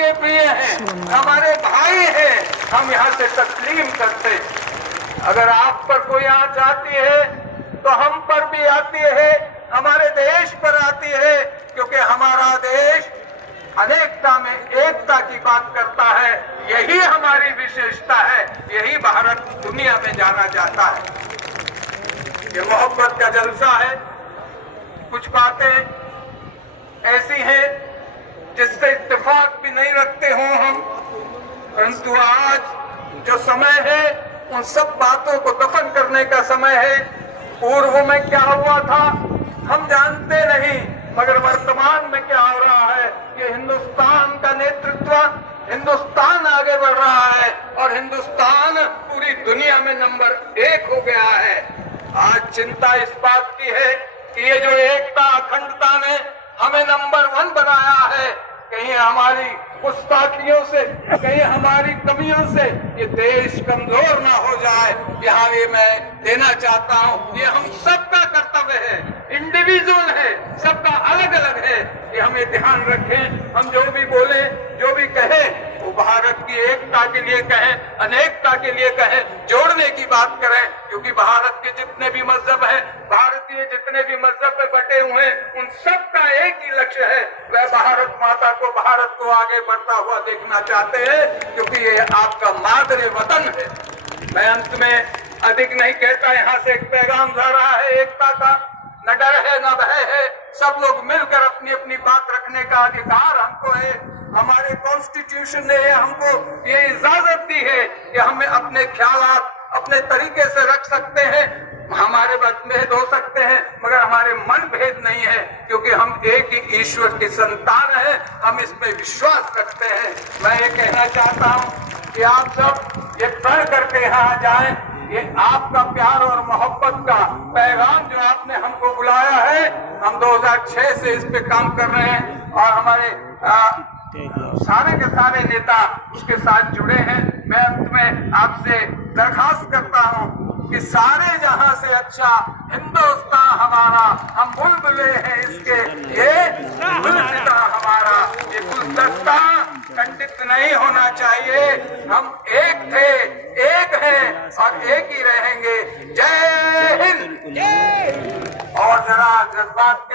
के प्रिय हैं, हमारे भाई हैं, हम यहाँ से तस्लीम करते। अगर आप पर कोई आंच आती है तो हम पर भी आती है, हमारे देश पर आती है, क्योंकि हमारा देश अनेकता में एकता की बात करता है। यही हमारी विशेषता है, यही भारत दुनिया में जाना जाता है। ये मोहब्बत का जलसा है। कुछ बातें ऐसी हैं जिससे इत्तेफाक भी नहीं रखते हों हम, परंतु आज जो समय है उन सब बातों को दफन करने का समय है। पूर्व में क्या हुआ था हम जानते नहीं, मगर वर्तमान में क्या हो रहा है कि हिंदुस्तान का नेतृत्व, हिंदुस्तान आगे बढ़ रहा है और हिंदुस्तान पूरी दुनिया में नंबर 1 हो गया है। आज चिंता इस बात की है कि ये जो एकता अखंडता ने हमें नंबर 1 बनाया है, कहीं हमारी गुस्ताखियों से, कहीं हमारी कमियों से ये देश कमजोर ना हो जाए। यहाँ ये मैं देना चाहता हूँ, ये हम सबका कर्तव्य है, इंडिविजुअल है, सबका अलग अलग है। ये हमें ध्यान रखें। हम जो भी बोले, जो भी कहें, वो भारत की एकता के लिए कहें, अनेकता के लिए कहें, जोड़ने की बात करें, क्योंकि भारत के जितने भी मजहब हैं, भारतीय जितने भी मजहब में बटे हुए हैं, उन सबका एक ही लक्ष्य है, वह भारत माता को, भारत को आगे बढ़ता हुआ देखना चाहते हैं, क्योंकि ये आपका मादरे वतन है। मैं अंत में अधिक नहीं कहता, यहाँ से एक पैगाम जा रहा है एकता का। न डर है न भय है, सब लोग मिलकर अपनी अपनी बात रखने का अधिकार हमको है। हमारे कॉन्स्टिट्यूशन ने हमको ये इजाजत दी है कि हमें अपने ख्यालात अपने तरीके से रख सकते हैं, हमारे मतभेद हो सकते हैं, मगर हमारे मन भेद नहीं है, क्योंकि हम एक ही ईश्वर की संतान हैं, हम इसमें विश्वास रखते हैं। मैं ये कहना चाहता हूँ कि आप सब ये बढ़ करके यहाँ जाएं। ये आपका प्यार और मोहब्बत का पैगाम जो आपने हमको बुलाया है, हम 2006 से इस पे काम कर रहे हैं और हमारे सारे के सारे नेता उसके साथ जुड़े हैं। मैं अंत में आपसे दरखास्त करता हूँ कि सारे जहां से अच्छा हिंदुस्तान हमारा, हम बुलबुले हैं इसके, ये गुलसिता हमारा, ये गुलदस्ता खंडित नहीं होना चाहिए। हम एक थे, एक हैं और एक ही रहेंगे। जय हिंद। और जरा जज्बात के